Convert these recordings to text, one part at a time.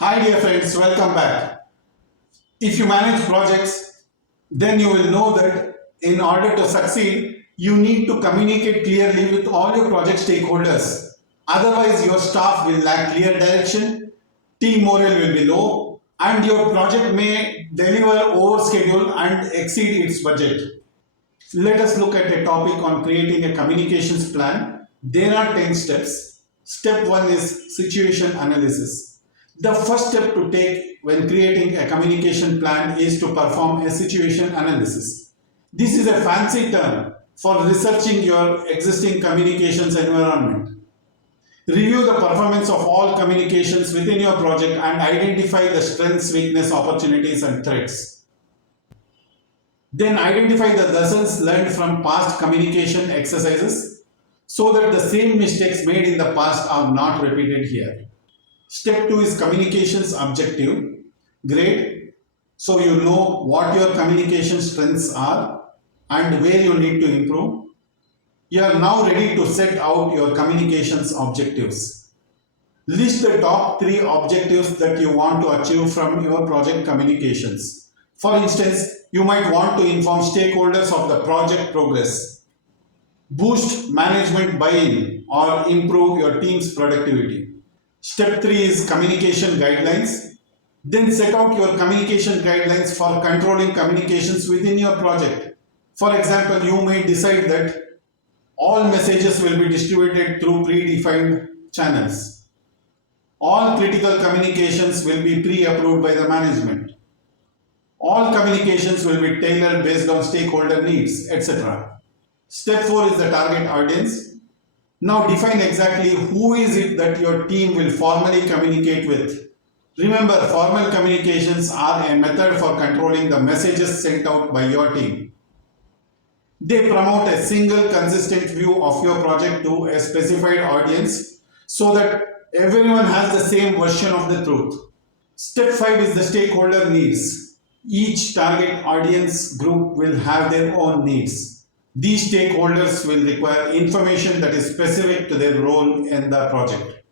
Hi dear friends, welcome back. If you manage projects, then you will know that in order to succeed, you need to communicate clearly with all your project stakeholders. Otherwise, your staff will lack clear direction, team morale will be low, and your project may deliver over schedule and exceed its budget. Let us look at a topic on creating a communications plan. There are 10 steps. Step 1 is situation analysis. The first step to take when creating a communication plan is to perform a situation analysis. This is a fancy term for researching your existing communications environment. Review the performance of all communications within your project and identify the strengths, weaknesses, opportunities, and threats. Then identify the lessons learned from past communication exercises so that the same mistakes made in the past are not repeated here. Step 2 is communications objective. Great. So you know what your communication strengths are and where you need to improve. You are now ready to set out your communications objectives. List the top 3 objectives that you want to achieve from your project communications. For instance, you might want to inform stakeholders of the project progress, boost management buy-in, or improve your team's productivity. Step 3 is communication guidelines. Then set out your communication guidelines for controlling communications within your project. For example, you may decide that all messages will be distributed through predefined channels. All critical communications will be pre-approved by the management. All communications will be tailored based on stakeholder needs, etc. Step 4 is the target audience. Now define exactly who is it that your team will formally communicate with. Remember, formal communications are a method for controlling the messages sent out by your team. They promote a single consistent view of your project to a specified audience so that everyone has the same version of the truth. Step 5 is the stakeholder needs. Each target audience group will have their own needs. These stakeholders will require information that is specific to their role in the project.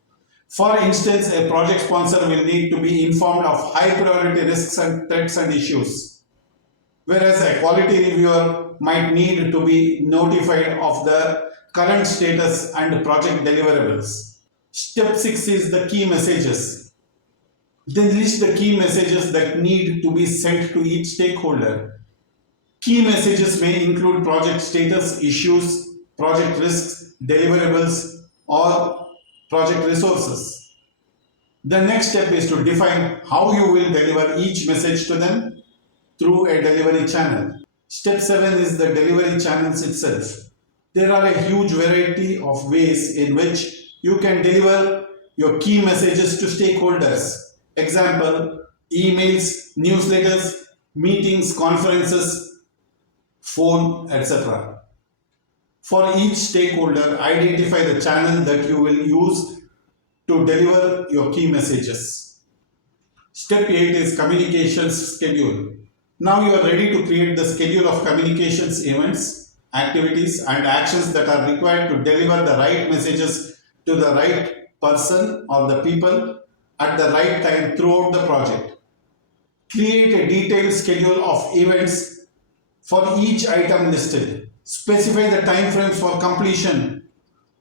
For instance, a project sponsor will need to be informed of high priority risks and threats and issues, whereas a quality reviewer might need to be notified of the current status and project deliverables. Step 6 is the key messages. Then list the key messages that need to be sent to each stakeholder. Key messages may include project status, issues, project risks, deliverables, or project resources. The next step is to define how you will deliver each message to them through a delivery channel. Step 7 is the delivery channels itself. There are a huge variety of ways in which you can deliver your key messages to stakeholders. Example, emails, newsletters, meetings, conferences, phone, etc. For each stakeholder, identify the channel that you will use to deliver your key messages. Step 8 is communications schedule. Now you are ready to create the schedule of communications events, activities, and actions that are required to deliver the right messages to the right person or the people at the right time throughout the project. Create a detailed schedule of events for each item listed. Specify the time frames for completion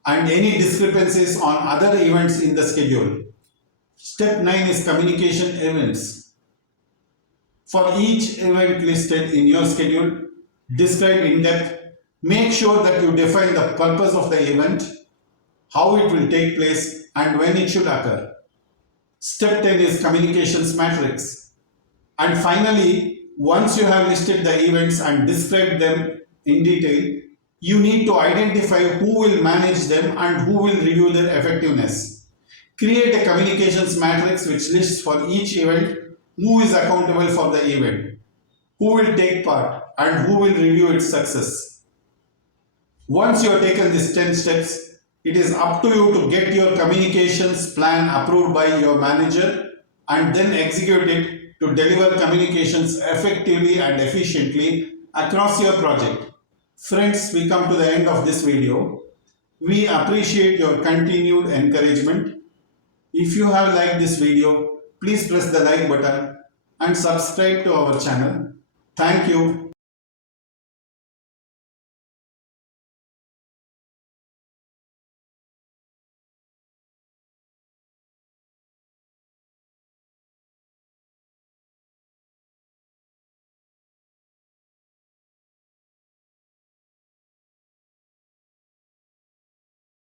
and any discrepancies on other events in the schedule. Step 9 is communication events. For each event listed in your schedule, describe in depth. Make sure that you define the purpose of the event, how it will take place, and when it should occur. Step 10 is communications matrix. And finally, once you have listed the events and described them in detail, you need to identify who will manage them and who will review their effectiveness. Create a communications matrix which lists for each event who is accountable for the event, who will take part, and who will review its success. Once you have taken these 10 steps, it is up to you to get your communications plan approved by your manager and then execute it to deliver communications effectively and efficiently across your project. Friends, we come to the end of this video. We appreciate your continued encouragement. If you have liked this video, please press the like button and subscribe to our channel. Thank you.